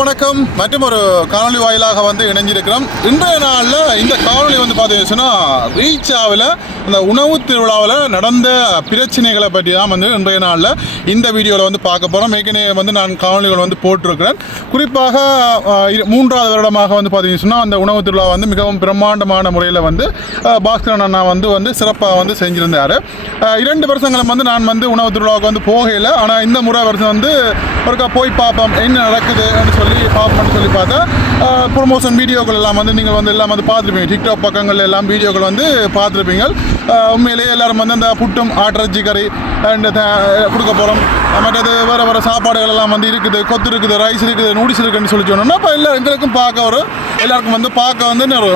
வணக்கம். மற்றும் ஒரு காணொலி வாயிலாக இணைஞ்சிருக்கிறோம். இன்றைய நாளில் இந்த காணொலி பார்த்தீங்கன்னா ரீச்சாவில் அந்த உணவு திருவிழாவில் நடந்த பிரச்சனைகளை பற்றி தான் இன்றைய நாளில் இந்த வீடியோவில் பார்க்க போகிறோம். ஏற்கனவே நான் காணொலிகள் போட்டிருக்கிறேன். குறிப்பாக 3வது வருடமாக பார்த்தீங்கன்னா அந்த உணவு திருவிழா மிகவும் பிரம்மாண்டமான முறையில் பாஸ்கரன் அண்ணா சிறப்பாக செஞ்சிருந்தார். 2 வருஷங்களும் நான் உணவு திருவிழாவுக்கு போகல. ஆனால் இந்த முறை வருஷம் ஒருக்கா போய் பார்ப்போம் என்ன நடக்குது சொல்லி பார்ப்போம்னு சொல்லி பார்த்தா ப்ரொமோஷன் வீடியோக்கள் எல்லாம் நீங்கள் எல்லாம் பார்த்துருப்பீங்க. டிக்டாக் பக்கங்கள் எல்லாம் வீடியோக்கள் பார்த்துருப்பீங்க. உண்மையிலேயே எல்லாரும் அந்த புட்டும் ஆட்டிறச்சி கறி கொடுக்க போகிறோம். மற்றது வேறு வேறு சாப்பாடுகள் எல்லாம் இருக்குது. கொத்து இருக்குது, ரைஸ் இருக்குது, நூடில்ஸ் இருக்குன்னு சொல்லி சொன்னோம்னா இப்போ எங்களுக்கும் பார்க்க எல்லாருக்கும் பார்க்க ஒரு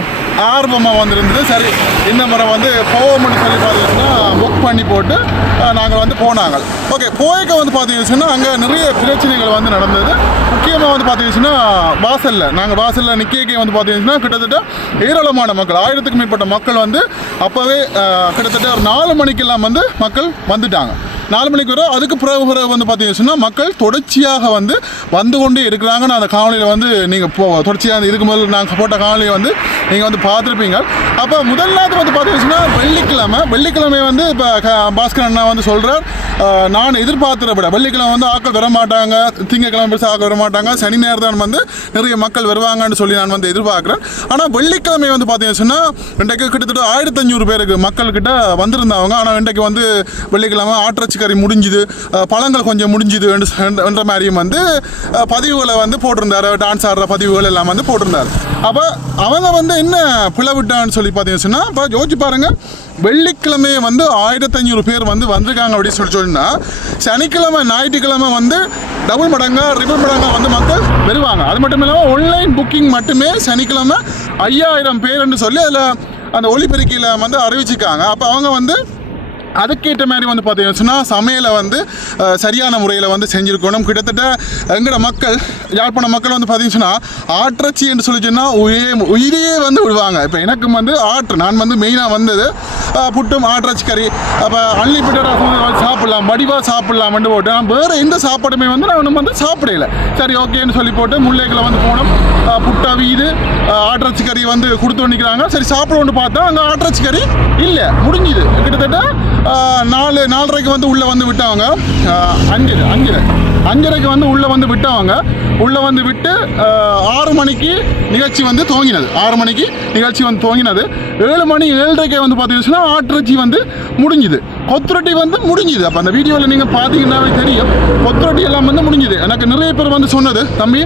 ஆர்வமாக இருந்தது. சரி இந்த முறை போவோம்னு சொல்லி பார்த்தீங்கன்னா புக் பண்ணி போட்டு நாங்கள் போனாங்க. ஓகே, போய்க்க பார்த்தீங்கன்னா அங்கே நிறைய பிரச்சனைகள் நடந்தது. முக்கியமாக பார்த்தீங்கன்னா வாசலில் நிற்க பார்த்தீங்கன்னா கிட்டத்தட்ட ஏராளமான மக்கள், 1000க்கும் மேற்பட்ட மக்கள் அப்போவே கிட்டத்தட்ட ஒரு 4 மணிக்கெல்லாம் மக்கள் வந்துட்டாங்க. 4 மணிக்கு வரும். அதுக்கு பிறகு பார்த்தீங்கன்னா மக்கள் தொடர்ச்சியாக வந்து கொண்டே இருக்கிறாங்க. நான் அந்த காணொலியில் நீங்கள் தொடர்ச்சியாக இதுக்கு முதல்ல நாங்கள் போட்ட காணொலியை நீங்கள் பார்த்துருப்பீங்க. அப்போ முதல் நாள் பார்த்தீங்கன்னா வெள்ளிக்கிழமை இப்போ பாஸ்கர் அண்ணா சொல்கிறார், நான் எதிர்பார்த்துற விட வெள்ளிக்கிழமை ஆட்கள் வர மாட்டாங்க, திங்கக்கிழமை பெருசாக ஆட்கள் வர மாட்டாங்க, சனி நேரம் தான் நிறைய மக்கள் வருவாங்கன்னு சொல்லி நான் எதிர்பார்க்குறேன். ஆனால் வெள்ளிக்கிழமை பார்த்தீங்கன்னா இன்றைக்கு கிட்டத்தட்ட 1500 பேருக்கு மக்கள்கிட்ட வந்திருந்தாங்க. ஆனால் இன்றைக்கு வெள்ளிக்கிழமை ஆட்டிறச்சி கறி முடிஞ்சுது, பழங்கள் கொஞ்சம் முடிஞ்சுது என்ற மாதிரியும் பதிவுகளை போட்டிருந்தார். டான்ஸ் ஆடுற பதிவுகள் எல்லாம் போட்டிருந்தார். அப்போ அவங்க என்ன பிளவிட்டான்னு சொல்லி பார்த்தீங்கன்னா இப்போ யோசிச்சு பாருங்கள், வெள்ளிக்கிழமையே 1500 பேர் வந்திருக்காங்க அப்படின்னு சொன்னா சனிக்கிழமை ஞாயிற்றுக்கிழமை டபுள் மடங்கா ட்ரிபிள் மடங்கா மக்கள் வருவாங்க. அது மட்டும் இல்லாமல் ஆன்லைன் புக்கிங் மட்டுமே சனிக்கிழமை 5000 பேர்ன்னு சொல்லி அதில் அந்த ஒலிபெருக்கியில் அறிவிச்சிருக்காங்க. அப்போ அவங்க அதுக்கேற்ற மாதிரி பார்த்தீங்கன்னா சமையலை சரியான முறையில் செஞ்சுருக்கணும். கிட்டத்தட்ட எங்களோட மக்கள், யாழ்ப்பாண மக்கள் பார்த்தீங்கன்னா ஆட்டிறச்சி என்று சொல்லி சொன்னால் உயிரையே விடுவாங்க. இப்போ எனக்கு ஆற்று நான் மெயினாக வந்தது புட்டும் ஆட்டிறச்சி கறி. அப்போ அன்லிமிட்டடாக சாப்பிட்லாம், வடிவாக சாப்பிட்லாம்னு போட்டு நான் வேறு எந்த சாப்பாடுமே நான் சாப்பிடல. சரி ஓகேன்னு சொல்லி போட்டு முல்லைகளை போனோம். புட்டா வீது ஆட்டிறச்சி கறி கொடுத்து நிற்கிறாங்க. சரி சாப்பிடுவோன்னு பார்த்தா அங்கே ஆட்டிறச்சி கறி இல்லை, முடிஞ்சுது. கிட்டத்தட்ட 4:30க்கு உள்ளே விட்டவங்க 5:30க்கு உள்ளே விட்டவங்க உள்ளே விட்டு 6 மணிக்கு நிகழ்ச்சி துவங்கினது. 6 மணிக்கு நிகழ்ச்சி துவங்கினது. 7 மணி 7:30 பார்த்தீங்கன்னா ஆட்டிறச்சி முடிஞ்சுது. கொத்துரொட்டி முடிஞ்சுது. அப்போ அந்த வீடியோவில் நீங்கள் பார்த்தீங்கன்னாவே தெரியும், கொத்துரொட்டி எல்லாம் முடிஞ்சுது. எனக்கு நிறைய பேர் சொன்னது, தம்பி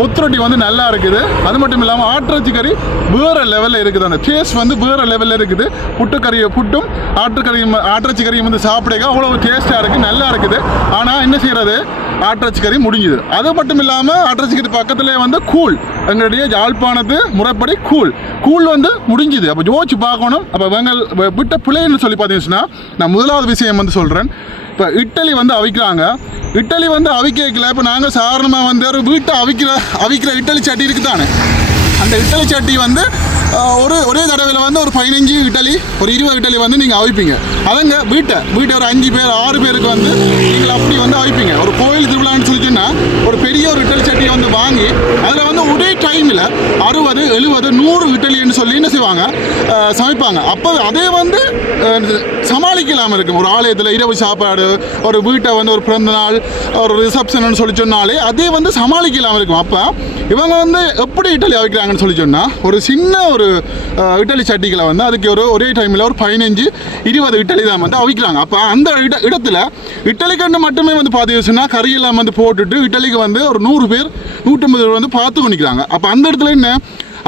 கொத்துரொட்டி நல்லா இருக்குது, அது மட்டும் இல்லாமல் ஆட்டிறச்சி கறி வேறு லெவலில் இருக்குது, அந்த டேஸ்ட் வேறு லெவலில் இருக்குது. புட்டும் ஆட்டிறச்சி கறியும் சாப்பிடுங்க அவ்வளோ டேஸ்ட்டாக இருக்குது, நல்லா இருக்குது. ஆனால் என்ன செய்கிறது, ஆட்டிறச்சி கறி முடிஞ்சுது. அது மட்டும் இல்லாமல் ஆட்டிறச்சி கறி பக்கத்துலேயே கூழ், எங்களுடைய யாழ்ப்பாணத்து முறைப்படி கூழ் முடிஞ்சுது. அப்போ யோசிச்சு பார்க்கணும். அப்போ வெங்கள் விட்ட பிள்ளைன்னு சொல்லி பார்த்தீங்கன்னா நான் முதலாவது விஷயம் சொல்கிறேன். இப்போ இட்டலி அவிக்கிறாங்க. இட்டலி அவிக்கல. இப்போ நாங்கள் சாதாரணமாக வீட்டை அவிக்கிற இட்டலி சட்டி இருக்குதானே, அந்த இட்டலி சட்டி ஒரே தடவையில் ஒரு 15 இட்டலி, ஒரு 20 இட்டலி நீங்கள் அவிப்பீங்க. அதங்க வீட்டை ஒரு 5 பேர் 6 பேருக்கு நீங்கள் அப்படி அவிப்பீங்க. ஒரு கோயில் திருவிழான்னு சொல்லிச்சுன்னா ஒரு பெரிய ஒரு இட்டலி சட்டியை வாங்கி அதில் ஒரே டைமில் 60, 70, 100 இட்டலின்னு சொல்லி என்ன செய்வாங்க, சமைப்பாங்க. அப்போ அதே சமாளிக்கலாமல் இருக்கும். ஒரு ஆலயத்தில் இரவு சாப்பாடு, ஒரு வீட்டை ஒரு பிறந்த நாள், ஒரு ரிசப்ஷன் சொல்லி சொன்னாலே அதே சமாளிக்கலாமல் இருக்கும். அப்போ இவங்க எப்படி இட்டலி அவிக்கிறாங்கன்னு சொல்லி சொன்னால் ஒரு சின்ன ஒரு இட்டலி சட்டிகளை அதுக்கு ஒரே டைமில் ஒரு 15, 20 இட்டலி தான் அவிக்கிறாங்க. அப்போ அந்த இடத்துல இட்டலி கண்டு மட்டுமே பார்த்தீங்கன்னா கறியெல்லாம் போட்டுட்டு இட்டலிக்கு ஒரு 100 பேர் 150 பேர் பார்த்து பண்ணிக்கிறாங்க. அப்போ அந்த இடத்துல என்ன,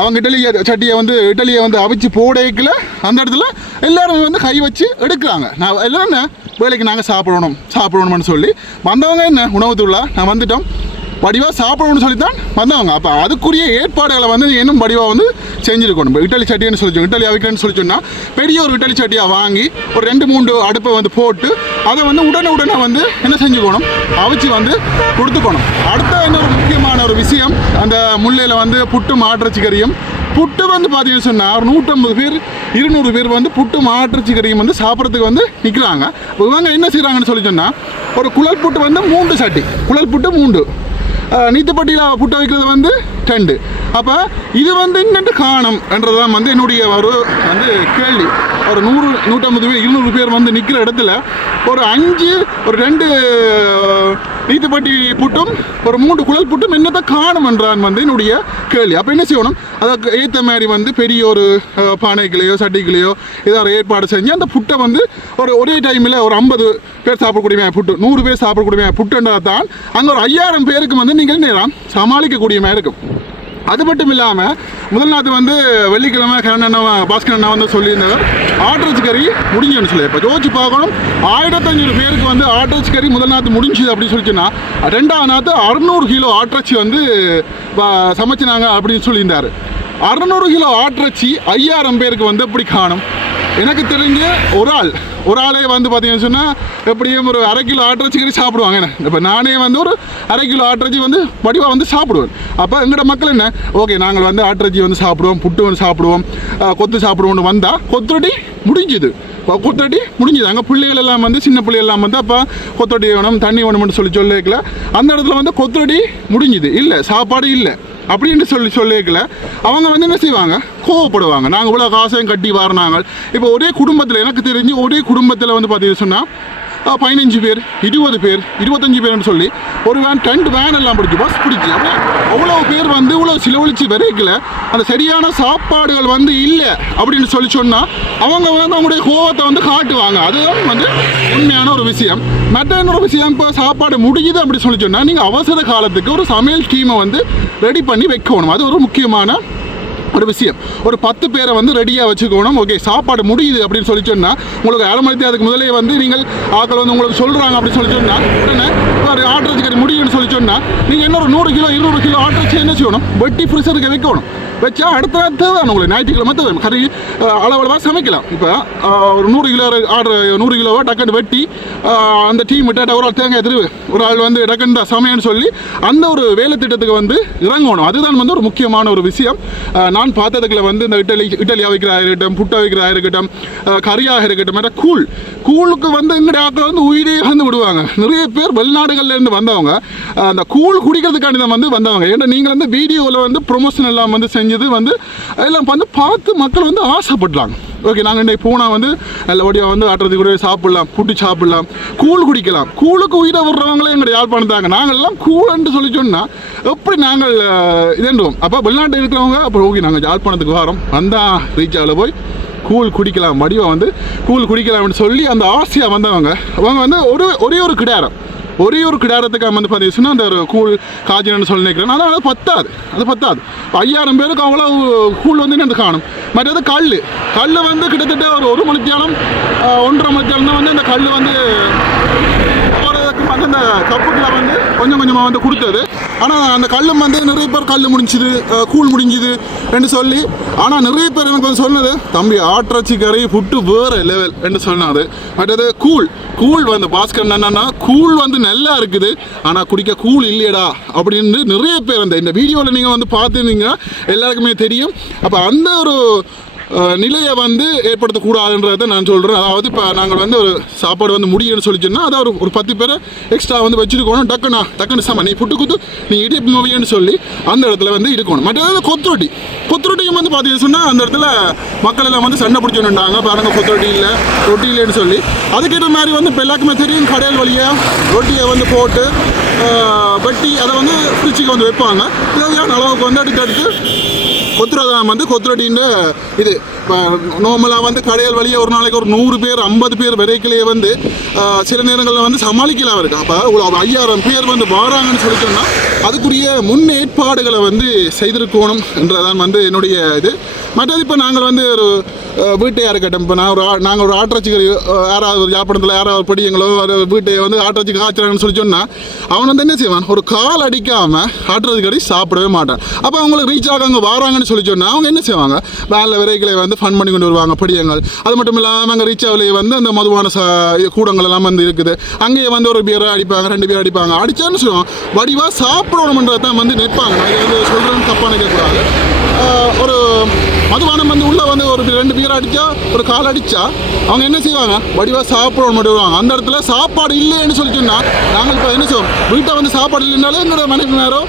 அவங்க இட்டலி சட்டியை இட்டலியை அவிச்சு போடைக்கல அந்த இடத்துல எல்லாரும் கை வச்சு எடுக்கிறாங்க. நான் எல்லாம் என்ன வேலைக்கு நாங்கள் சாப்பிடணும்னு சொல்லி வந்தவங்க என்ன உணவு திருவிழா நான் வந்துட்டோம், வடிவாக சாப்பிடணும்னு சொல்லி தான் வந்தவங்க. அப்போ அதுக்குரிய ஏற்பாடுகளை இன்னும் வடிவாக செஞ்சுருக்கணும். இப்போ இட்டலி சட்டின்னு சொல்லி இட்டலி அவிக்கிறேன்னு சொல்லி சொன்னால் பெரிய ஒரு இட்டலி சட்டியாக வாங்கி ஒரு 2-3 அடுப்பை போட்டு அதை உடனே என்ன செஞ்சுக்கணும், அவிச்சு கொடுத்துக்கணும். அடுத்த இன்னொரு முக்கியமான ஒரு விஷயம், அந்த முல்லையில் புட்டும் ஆட்டிறச்சி கறியும் புட்டு பார்த்தீங்கன்னு சொன்னால் 150 பேர் 200 பேர் புட்டு ஆட்டிறச்சி கறியும் சாப்பிட்றதுக்கு நிற்கிறாங்க. இவங்க என்ன செய்கிறாங்கன்னு சொல்லி சொன்னால் ஒரு குழல் புட்டு 3 சட்டி, குழல் புட்டு 3 நீத்துப்பட்டியில் புட்டை வைக்கிறது வந்து 2. அப்போ இது வந்து இன்னும் காணும் என்றதான் வந்து என்னுடைய ஒரு வந்து கேள்வி. ஒரு 100 150 பேர் 200 பேர் வந்து நிற்கிற இடத்துல ஒரு 5 ஒரு 2 நீத்துப்பட்டி புட்டும் ஒரு 3 குழல் புட்டும் என்னதான் காணும் என்றான் வந்து என்னுடைய கேள்வி. அப்போ என்ன செய்யணும், அதுக்கு ஏற்ற மாதிரி வந்து பெரிய ஒரு பானைகளையோ சட்டிகளையோ ஏதாவது ஏற்பாடு செஞ்சு அந்த புட்டை வந்து ஒரே டைமில் ஒரு 50 பேர் சாப்பிடக்கூடிய புட்டு 100 பேர் சாப்பிடக்கூடிய புட்டுன்றா தான் அங்கே ஒரு 5000 பேருக்கு வந்து நீங்கள் நேரம் சமாளிக்கக்கூடிய மாதிரி இருக்கும். அது மட்டும் இல்லாமல் முதல் நாள் வந்து வெள்ளிக்கிழமை பாஸ்கர் அண்ணா வந்து சொல்லியிருந்தவர் ஆட்ரஸ் கறி முடிஞ்சுன்னு சொல்லி. இப்போ யோசிச்சு பார்க்கணும், 1500 பேருக்கு வந்து ஆட்ரஸ் கறி முதல் நாள் முடிஞ்சுது அப்படின்னு சொல்லிச்சுன்னா 2ஆம் நாள் 600 கிலோ ஆட்ரச்சி வந்து சமைச்சினாங்க அப்படின்னு சொல்லியிருந்தார். 600 கிலோ ஆட்ரச்சி 5000 பேருக்கு வந்து எப்படி காணும்? எனக்கு தெரிஞ்ச ஒரு ஆளே வந்து பார்த்தீங்கன்னு சொன்னால் எப்படியும் ஒரு 1/2 கிலோ ஆட்ரச்சி கறி சாப்பிடுவாங்க. இப்போ நானே வந்து ஒரு 1/2 கிலோ ஆட்ரச்சி வந்து வடிவாக வந்து சாப்பிடுவேன். அப்போ எங்களோட மக்கள் என்ன, ஓகே நாங்கள் வந்து ஆட்ரச்சி வந்து சாப்பிடுவோம், புட்டு வந்து சாப்பிடுவோம், கொத்து சாப்பிடுவோம்னு வந்தால் கொத்தரொட்டி முடிஞ்சுது. கொத்தரொட்டி முடிஞ்சுது. அங்கே பிள்ளைகள் எல்லாம் வந்து சின்ன பிள்ளைகள் எல்லாம் வந்து அப்போ கொத்தரொட்டி வேணும் தண்ணி வேணும்னு சொல்லிக்கல. அந்த இடத்துல வந்து கொத்தரொட்டி முடிஞ்சுது, இல்லை சாப்பாடு இல்லை அப்படின்னு சொல்லிக்கல. அவங்க வந்து என்ன செய்வாங்க, கோவப்படுவாங்க. நாங்கள் இவ்வளோ காசையும் கட்டி வரனாங்க. இப்போ ஒரே குடும்பத்தில் எனக்கு தெரிஞ்சு ஒரே குடும்பத்தில் வந்து பார்த்தீங்கன்னு சொன்னால் 15 பேர் 20 பேர் 25 பேர்னு சொல்லி ஒரு வேன் 2 வேன் எல்லாம் பிடிச்சி பஸ் பிடிச்சி அவ்வளோ பேர் வந்து இவ்வளோ செலவழித்து வரைக்கல அந்த சரியான சாப்பாடுகள் வந்து இல்லை அப்படின்னு சொன்னால் அவங்க வந்து அவங்களுடைய கோவத்தை வந்து காட்டுவாங்க. அதுதான் வந்து உண்மையான ஒரு விஷயம். மற்ற இன்னொரு விஷயம், இப்போ சாப்பாடு முடியுது அப்படி சொன்னால் நீங்கள் அவசர காலத்துக்கு ஒரு சமையல் டீமை வந்து ரெடி பண்ணி வைக்கணும். அது ஒரு முக்கியமான ஒரு விஷயம். ஒரு 10 பேரை வந்து ரெடியாக வச்சுக்கணும். ஓகே சாப்பாடு முடியுது அப்படின்னு சொன்னால் உங்களுக்கு 1/2 மணி அதுக்கு முதலே வந்து நீங்கள் ஆக்கள் வந்து உங்களுக்கு சொல்கிறாங்க அப்படின்னு சொன்னால் உடனே ஒரு ஆட்ரச்சி கறி முடியும்னு சொன்னால் நீங்கள் இன்னொரு 100 கிலோ 200 கிலோ ஆட்ரச்சி என்ன செய்யணும், வெட்டி ஃப்ரிசருக்கு வைக்கணும். வச்சா அடுத்த தேவை உங்களுக்கு ஞாயிற்றுக்கிழமை தேவை கறி அளவளவாக சமைக்கலாம். இப்போ ஒரு 100 கிலோ ஆர்டர் 100 கிலோவை டக்குன்னு வெட்டி அந்த டீம் விட்டாட்ட ஒரு ஆள் தேங்காய் திருவு ஒரு ஆள் வந்து டக்குன்னு தான் சமையன்னு சொல்லி அந்த ஒரு வேலை திட்டத்துக்கு வந்து இறங்கணும். அதுதான் வந்து ஒரு முக்கியமான ஒரு விஷயம். நான் பார்த்ததுக்குள்ள வந்து இந்த இட்டலியாக வைக்கிறதா இருக்கட்டும், புட்டை வைக்கிறதா இருக்கட்டும், கறியாக இருக்கட்டும், மற்ற கூழுக்கு வந்து எங்களுடைய ஆக்கள் வந்து உயிரே வந்து விடுவாங்க. நிறைய பேர் வெளிநாடுகள்லேருந்து வந்தவங்க அந்த கூழ் குடிக்கிறதுக்காண்டி தான் வந்து வந்தவங்க. ஏன்னா நீங்கள் வந்து வீடியோவில் வந்து ப்ரொமோஷன் எல்லாம் வந்து செஞ்சது வந்து எல்லாம் வந்து பார்த்து மக்கள் வந்து ஆசைப்படுறாங்க. ஓகே நாங்கள் இன்றைக்கு போனால் வந்து நல்லபடியாக வந்து ஆட்டுறது கூட சாப்பிட்லாம், புட்டு சாப்பிட்லாம், கூழ் குடிக்கலாம். கூழுக்கு உயிரை விடுறவங்களே எங்களுடைய யாழ்ப்பாணத்தாங்க. நாங்கள்லாம் கூழ்ன்னு சொல்லி சொன்னால் எப்படி நாங்கள் இதேண்டுவோம். அப்போ வெளிநாட்டில் இருக்கிறவங்க அப்புறம் ஓகே நாங்கள் யாழ்ப்பாணத்துக்கு வரோம் வந்தால் ரீச்சாவில் போய் கூழ் குடிக்கலாம், வடிவாக வந்து கூழ் குடிக்கலாம்னு சொல்லி அந்த ஆசையாக வந்தவங்க அவங்க வந்து ஒரே ஒரு கிடாரத்துக்கு வந்து பார்த்தீங்கன்னா அந்த ஒரு கூழ் காய்ச்சல்னு சொல்லி நினைக்கிறேன். ஆனால் அது பத்தாது. 5000 பேருக்கு அவ்வளோ கூழ் வந்து என்ன காணும். மற்றது கல் வந்து கிட்டத்தட்ட ஒரு மணித்தியாலம் 1.5 மணித்தியாலம் தான் வந்து அந்த கல் வந்து வந்து அந்த கப்புக்கில் வந்து கொஞ்சம் கொஞ்சமாக வந்து கொடுத்தது. ஆனால் அந்த கல்லும் வந்து நிறைய பேர் கல் முடிஞ்சுது, கூழ் முடிஞ்சுது என்று சொல்லி. ஆனால் நிறைய பேர் எனக்கு வந்து சொன்னது, தம்பி ஆட்ரச்சி கறி புட்டு வேறு லெவல் என்று சொன்னாது. மற்றது கூழ் வந்து பாஸ்கர் என்னன்னா கூழ் வந்து நல்லா இருக்குது ஆனால் குடிக்க கூழ் இல்லையடா அப்படின்னு நிறைய பேர் இந்த வீடியோவில் நீங்கள் வந்து பார்த்துருந்தீங்கன்னா எல்லாருக்குமே தெரியும். அப்போ அந்த ஒரு நிலையை வந்து ஏற்படுத்தக்கூடாதுன்றதை நான் சொல்கிறேன். அதாவது இப்போ நாங்கள் வந்து ஒரு சாப்பாடு வந்து முடியும்னு சொல்லிச்சோன்னா அதாவது ஒரு 10 பேரை எக்ஸ்ட்ரா வந்து வச்சுருக்கணும். டக்குன்னு சம நீ புட்டு குத்து நீ இடிப்பு மூவின்னு சொல்லி அந்த இடத்துல வந்து இருக்கணும். மற்றது கொத்தரொட்டியும் வந்து பார்த்தீங்கன்னு சொன்னால் அந்த இடத்துல மக்கள் எல்லாம் வந்து சண்டை பிடிச்சுட்டாங்க. பாருங்க கொத்தரொட்டி இல்லை ரொட்டி இல்லைன்னு சொல்லி. அதுக்கேற்ற மாதிரி வந்து இப்போ எல்லாருக்குமே தெரியும் கடையில் வழியாக ரொட்டியை வந்து போட்டு வெட்டி அதை வந்து ஃப்ரிட்ஜுக்கு வந்து வைப்பாங்க. தேவையான அளவுக்கு வந்து அடுத்தடுத்து கொத்துறதான் வந்து கொத்தரொட்டின்னு இது. இப்போ நார்மலாக வந்து கடையில் வழியே ஒரு நாளைக்கு ஒரு 100 பேர் 50 பேர் வரைக்கிலேயே வந்து சில நேரங்களில் வந்து சமாளிக்கலாம் இருக்கு. அப்போ 5000 பேர் வந்து வராங்கன்னு சொல்லிட்டோம்னா அதுக்குரிய முன்னேற்பாடுகளை வந்து செய்திருக்கணும் என்றதான் வந்து என்னுடைய இது. மற்றது இப்போ நாங்கள் வந்து ஒரு வீட்டையாக இருக்கட்டும், இப்போ நாங்கள் ஒரு ஆட்ரச்சிக்கறி யாராவது ஒரு யாழ்ப்பாணத்தில் யாராவது படியங்களோ ஒரு வீட்டை வந்து ஆட்ரச்சி காய்ச்சறாங்கன்னு சொல்லி சொன்னால் அவன் வந்து என்ன செய்வான், ஒரு கால் அடிக்காமல் ஆட்ரச்சிக்கறி சாப்பிடவே மாட்டான். அப்போ அவங்களுக்கு ரீச் ஆகாங்க வராங்கன்னு சொல்லி சொன்னால் அவங்க என்ன செய்வாங்க, வேலை விரைகளை வந்து ஃபன் பண்ணி கொண்டு வருவாங்க படியங்கள். அது மட்டும் இல்லாமல் அங்கே ரீச் ஆகலையே வந்து அந்த மதுவான கூடங்கள் எல்லாம் வந்து இருக்குது. அங்கேயே வந்து ஒரு பேரை அடிப்பாங்க, 2 பேர் அடிப்பாங்க. அடித்தான்னு சொல்லுவாங்க வடிவாக சாப்பிடணுன்றதை தான் வந்து நிற்பாங்க. நான் இதை வந்து சொல்கிறேன்னு தப்பாக நினைக்கக்கூடாது. ஒரு மதுபானம் வந்து உள்ளே வந்து ஒரு 2 பீர் அடித்தா ஒரு கால் அடித்தா அவங்க என்ன செய்வாங்க வடிவாக சாப்பிடணும் வருவாங்க. அந்த இடத்துல சாப்பாடு இல்லைன்னு சொல்லி சொன்னால் நாங்கள் இப்போ என்ன செய்வோம் வீட்டை வந்து சாப்பாடு இல்லைனாலும் எங்களோட மனைவினாரோ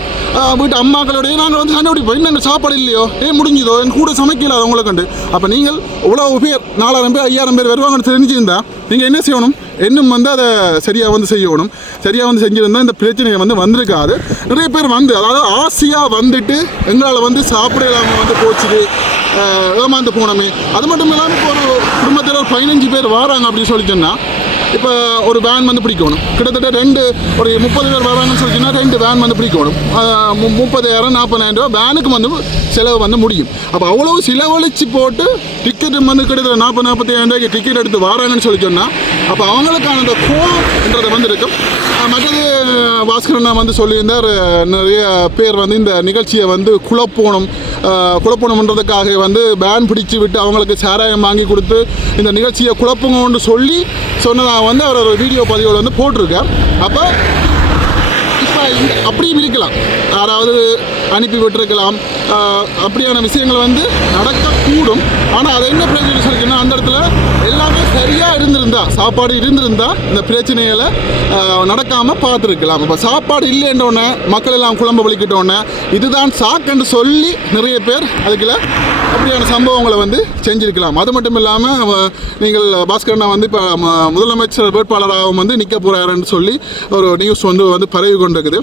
வீட்டு அம்மாக்களோடய நாங்கள் வந்து சண்டை பிடிப்போம். எங்கள் சாப்பாடு இல்லையோ முடிஞ்சதோ என் கூட சமைக்கல அவங்களை கண்டு. அப்போ நீங்கள் இவ்வளோ பேர் 4000 பேர் 5000 பேர் வருவாங்கன்னு தெரிஞ்சிருந்தா நீங்கள் என்ன செய்யணும் இன்னும் வந்து அதை சரியாக வந்து செய்யணும். சரியாக வந்து செஞ்சுருந்தால் இந்த பிரச்சனையை வந்து வந்திருக்காது. நிறைய பேர் வந்து அதாவது ஆசையாக வந்துட்டு எங்களால் வந்து சாப்பிட இல்லாமல் வந்து போச்சுது ஏமாந்து போனோமே. அது மட்டும் இல்லாமல் இப்போ ஒரு குடும்பத்தில் ஒரு 15 பேர் வராங்க அப்படின்னு சொல்லி சொன்னால் இப்போ ஒரு வேன் வந்து பிடிக்கணும். கிட்டத்தட்ட ஒரு 30 பேர் வராங்கன்னு சொல்லிச்சுன்னா 2 வேன் வந்து பிடிக்கணும். 30,000 40,000 ரூபா வேனுக்கு வந்து செலவு வந்து முடியும். அப்போ அவ்வளோ செலவழித்து போட்டு டிக்கெட்டு வந்து கிட்டத்தட்ட 40,000-45,000 ரூபாய்க்கு டிக்கெட் எடுத்து வராங்கன்னு சொல்லி சொன்னால் அப்போ அவங்களுக்கான அந்த கோவம்ன்றது வந்து இருக்கும். மற்றது பாஸ்கரண்ணா வந்து சொல்லியிருந்தார் நிறைய பேர் வந்து இந்த நிகழ்ச்சியை வந்து குழப்பணுன்றதுக்காக வந்து பேன் பிடிச்சி விட்டு அவங்களுக்கு சாராயம் வாங்கி கொடுத்து இந்த நிகழ்ச்சியை குழப்பங்கன்னு சொல்லி சொன்னதாக வந்து அவர் ஒரு வீடியோ பதிவோடு வந்து போட்டிருக்கார். அப்போ இப்போ அப்படியும் இருக்கலாம், யாராவது அனுப்பி விட்டுருக்கலாம், அப்படியான விஷயங்கள் வந்து நடக்கக்கூடும். ஆனால் அதை என்ன பிரச்சனை சொல்லிக்கணும் அந்த இடத்துல எல்லாமே சரியாக இருந்திருந்தா சாப்பாடு இருந்திருந்தா இந்த பிரச்சனைகளை நடக்காமல் பார்த்துருக்கலாம். இப்போ சாப்பாடு இல்லைன்றோன்னே மக்கள் எல்லாம் குழம்பு வலிக்கிட்டோன்னே இதுதான் சாக்குன்னு சொல்லி நிறைய பேர் அதுக்குள்ள அப்படியான சம்பவங்களை வந்து செஞ்சுருக்கலாம். அது மட்டும் இல்லாமல் நீங்கள் பாஸ்கரண்ணா வந்து இப்போ முதலமைச்சர் வேட்பாளராகவும் வந்து நிற்க போகிறாருன்னு சொல்லி ஒரு நியூஸ் வந்து பரவி கொண்டிருக்குது.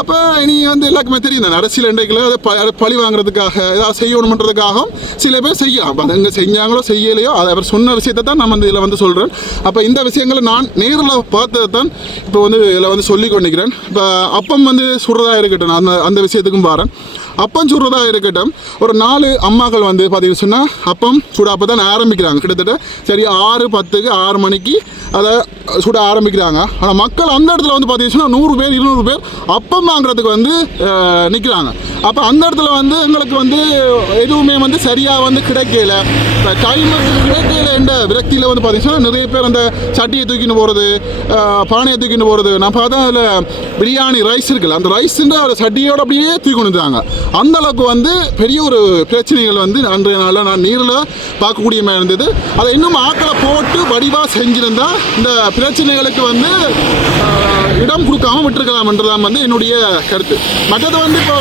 அப்போ நீ வந்து எல்லாருக்குமே தெரியும் அரசியல் இன்றைக்குள்ள அதை பழி வாங்குறதுக்காக ஏதாவது செய்யணுன்றதுக்காகவும் சில பேர் செய்யலாம். அது எங்கே செஞ்சாங்களோ செய்யலையோ அது அவர் சொன்ன விஷயத்தை தான் நான் வந்து இதில் வந்து சொல்கிறேன். அப்போ இந்த விஷயங்களை நான் நேரில் பார்த்ததை தான் இப்போ வந்து இதில் வந்து சொல்லி கொண்டிருக்கிறேன். இப்போ அப்பம் வந்து சுடுறதாக இருக்கட்டும், அந்த விஷயத்துக்கும் பாருன். அப்பம் சுடுறதாக இருக்கட்டும், ஒரு 4 அம்மாக்கள் வந்து பார்த்தீங்கன்னு சொன்னால் அப்பம் சுட அப்போ தான் ஆரம்பிக்கிறாங்க. கிட்டத்தட்ட சரி 6:10க்கு 6 மணிக்கு அதை சுட ஆரம்பிக்கிறாங்க. ஆனால் மக்கள் அந்த இடத்துல வந்து பார்த்தீங்கன்னா 100 பேர் 200 பேர் அப்பம் வாங்குறதுக்கு வந்து நிற்கிறாங்க. அப்போ அந்த இடத்துல வந்து எங்களுக்கு வந்து எதுவுமே வந்து சரியாக வந்து கிடைக்கல, டைம் கிடைக்கல என்ற விரக்தியில் வந்து பார்த்தீங்கன்னா நிறைய பேர் அந்த சட்டியை தூக்கின்னு போகிறது, பானையை தூக்கின்னு போகிறது. நான் பார்த்தா அதில் பிரியாணி ரைஸ் இருக்குல்ல, அந்த ரைஸுன்ற ஒரு சட்டியோடு அப்படியே தூக்கி வந்துட்டாங்க. அந்த அளவுக்கு வந்து பெரிய ஒரு பிரச்சனைகள் வந்து அன்றைய நாளில் நான் நீரில் பார்க்கக்கூடிய மாதிரி இருந்தது. அதை இன்னும் ஆக்களை போட்டு வடிவாக செஞ்சிருந்தா இந்த பிரச்சனைகளுக்கு வந்து இடம் கொடுக்காம விட்டுருக்கலாம்ன்றதான் வந்து என்னுடைய கருத்து. மற்றது வந்து இப்போ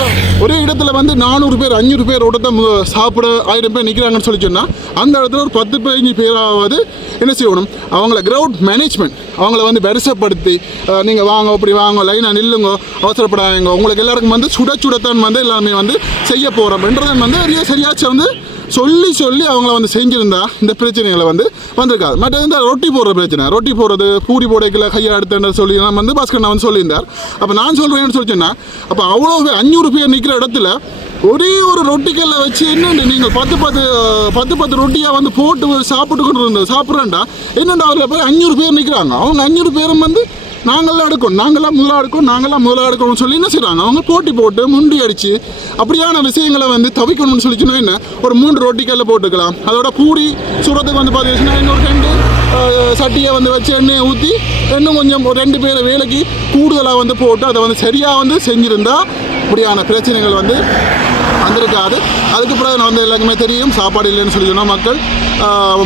ஒரே இடத்துல வந்து 400 பேர் 500 பேர் ஓட்டத்தை சாப்பிட 1000 பேர் நிற்கிறாங்கன்னு சொல்லி சொன்னால் அந்த இடத்துல ஒரு 10-15 பேராவது என்ன செய்யணும், அவங்கள கிரவுண்ட் மேனேஜ்மெண்ட் அவங்கள வந்து வரிசைப்படுத்தி நீங்கள் வாங்க அப்படி வாங்க லைனாக நில்லுங்க அவசரப்படாதீங்க உங்களுக்கு எல்லாருக்கும் வந்து சுடத்தான் வந்து எல்லாமே வந்து செய்ய போகிறோம்ன்றதை வந்து சரியாச்சும் வந்து சொல்லி அவங்கள வந்து செஞ்சுருந்தா இந்த பிரச்சனைகளை வந்து வந்திருக்காது. மற்ற இந்த ரொட்டி போடுற பிரச்சனை, ரொட்டி போடுறது பூரி போடைக்கில் கையை அடுத்துன்னு சொல்லி நான் வந்து பாஸ்கரண்ணா வந்து சொல்லியிருந்தார். அப்போ நான் சொல்கிறேன்னு சொல்லிச்சேன்னா அப்போ அவ்வளோ 500 பேர் நிற்கிற இடத்துல ஒரே ஒரு ரொட்டிக்கல்ல வச்சு என்னென்று நீங்கள் 10 ரொட்டியாக வந்து போட்டு சாப்பிட்றேன்டா என்னென்னா அதில் போய் 500 பேர் நிற்கிறாங்க. அவங்க 500 பேரும் வந்து நாங்களாம் முதலாக எடுக்கணும்னு சொல்லி என்ன செய்கிறாங்க, அவங்க போட்டி போட்டு முண்டி அடித்து அப்படியான விஷயங்களை வந்து தவிக்கணும்னு சொல்லிச்சுன்னா என்ன ஒரு 3 ரொட்டிக்கல்ல போட்டுக்கலாம். அதோட பூரி சுடுறதுக்கு வந்து பார்த்தீங்கன்னா இன்னொரு 2 சட்டியை வந்து வச்சு எண்ணெயை ஊற்றி இன்னும் கொஞ்சம் ஒரு 2 பேரை வேலைக்கு கூடுதலாக வந்து போட்டு அதை வந்து சரியாக வந்து செஞ்சுருந்தா இப்படியான பிரச்சனைகள் வந்து வந்திருக்காது. அதுக்கு பிறகு நான் வந்து எல்லாருக்குமே தெரியும் சாப்பாடு இல்லைன்னு சொல்லி சொன்னால் மக்கள்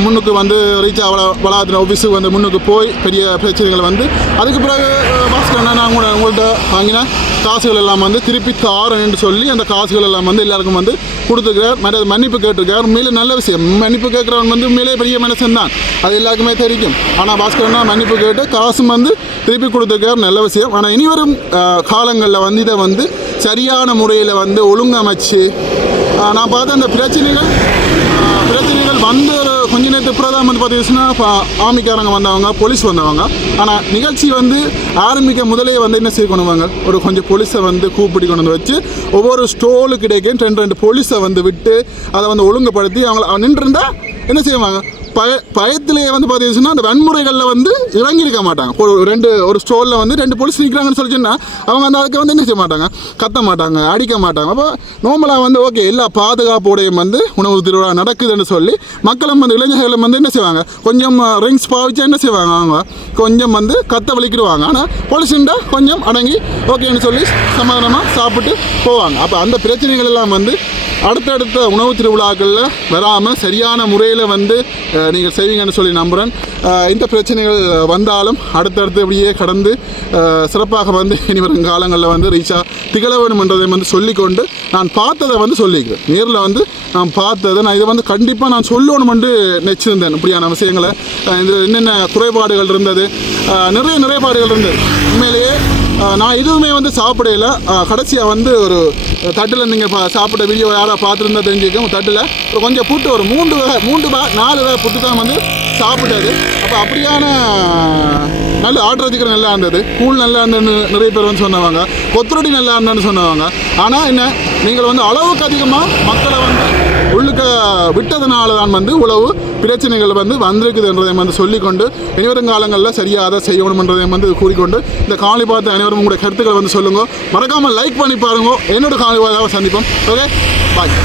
முன்னுக்கு வந்து ரீச் வளாகத்தின் ஆஃபீஸுக்கு வந்து முன்னுக்கு போய் பெரிய பிரச்சனைகள் வந்து அதுக்கு பிறகு பாஸ்கரண்ணா நான் உங்கள்கிட்ட வாங்கின காசுகள் எல்லாம் வந்து திருப்பி தாரேன்னு சொல்லி அந்த காசுகள் எல்லாம் வந்து எல்லாருக்கும் வந்து கொடுத்துருக்கார். மற்ற மன்னிப்பு கேட்டிருக்கார். உண்மையிலே நல்ல விஷயம். மன்னிப்பு கேட்குறவன் வந்து உண்மையிலே பெரிய மனுஷன் தான், அது எல்லாருக்குமே தெரியும். ஆனால் பாஸ்கரண்ணா மன்னிப்பு கேட்டு காசும் வந்து திருப்பி கொடுத்துருக்கார், நல்ல விஷயம். ஆனால் இனி வரும் காலங்களில் வந்து இதை வந்து சரியான முறையில் வந்து ஒழுங்கமைச்சு நான் பார்த்த அந்த பிரச்சனைகள் வந்து கொஞ்ச நேரத்துக்கு பிறகு வந்து பார்த்தீங்கன்னா ஆமிக்காரங்க வந்தவங்க போலீஸ் வந்தவங்க. ஆனால் நிகழ்ச்சி வந்து ஆரம்பிக்க முதலே வந்து என்ன செய்யணுவாங்க, ஒரு கொஞ்சம் போலீஸை வந்து கூப்பிட்டு கொண்டு வந்து வச்சு ஒவ்வொரு ஸ்டோலுக்கு கிடைக்கும் 2 போலீஸை வந்து விட்டு அதை வந்து ஒழுங்குபடுத்தி அவங்கள நின்றுருந்தா என்ன செய்வாங்க பயத்திலேயே வந்து பார்த்தீங்கன்னா அந்த வன்முறைகளில் வந்து இறங்கியிருக்க மாட்டாங்க. ஒரு ஸ்டோரில் வந்து 2 போலீஸ் நிற்கிறாங்கன்னு சொல்லி சொன்னால் அவங்க அந்த அதுக்கு வந்து என்ன செய்ய மாட்டாங்க, கத்த மாட்டாங்க, அடிக்க மாட்டாங்க. அப்போ நார்மலாக வந்து ஓகே எல்லா பாதுகாப்போடையும் வந்து உணவு திருவிழா நடக்குதுன்னு சொல்லி மக்களும் வந்து இளைஞர்களும் வந்து என்ன செய்வாங்க, கொஞ்சம் ரிங்ஸ் பாவிச்சா என்ன செய்வாங்க, அவங்க கொஞ்சம் வந்து கத்த வலிக்கிடுவாங்க. ஆனால் போலீஸுண்டா கொஞ்சம் அடங்கி ஓகேன்னு சொல்லி சமாதானமாக சாப்பிட்டு போவாங்க. அப்போ அந்த பிரச்சனைகள் எல்லாம் வந்து அடுத்தடுத்த உணவு திருவிழாக்களில் வராமல் சரியான முறையில் வந்து நீங்கள் செய்வீங்கன்னு சொல்லி நம்புகிறேன். இந்த பிரச்சனைகள் வந்தாலும் அடுத்தடுத்து அப்படியே கடந்து சிறப்பாக வந்து இனி வரும் காலங்களில் வந்து ரீச்சாக திகழ வேணுமென்றதை வந்து சொல்லிக்கொண்டு நான் பார்த்ததை வந்து சொல்லிக்கிறேன். நேரில் வந்து நான் பார்த்ததை நான் இதை வந்து கண்டிப்பாக நான் சொல்லணுமென்று நினச்சிருந்தேன். இப்படியான விஷயங்களை இதில் என்னென்ன குறைபாடுகள் இருந்தது, நிறைய நிறைபாடுகள் இருந்தது. உண்மையிலேயே நான் எதுவுமே வந்து சாப்பிடல. கடைசியாக வந்து ஒரு தட்டில் நீங்கள் சாப்பிட்ட வீடியோ யாராக பார்த்துருந்தா தெரிஞ்சுக்க, தட்டில் ஒரு கொஞ்சம் புட்டு ஒரு 4 வகை புட்டு தான் வந்து சாப்பிட்டது. அப்போ அப்படியான நல்ல ஆட்டுறதுக்கு நல்லா இருந்தது, கூழ் நல்லா இருந்ததுன்னு நிறைய பேர் வந்து சொன்னவங்க, கொத்துரொட்டி நல்லா இருந்ததுன்னு சொன்னவங்க. ஆனால் என்ன, நீங்கள் வந்து அளவுக்கு அதிகமாக மக்களை வந்து உள்ளுக்க விட்டதுனால தான் வந்து உழவு பிரச்சனைகள் வந்து வந்திருக்குதுன்றதை வந்து சொல்லிக்கொண்டு இனிவரும் காலங்களில் சரியாக அதை செய்யணும்ன்றதை வந்து கூறிக்கொண்டு இந்த காணொளி பார்த்து அனைவரும் உங்களுடைய கருத்துக்களை வந்து சொல்லுங்கள். மறக்காமல் லைக் பண்ணி பாருங்க. என்னோட காணொளி சந்திப்போம். ஓகே, பாய்.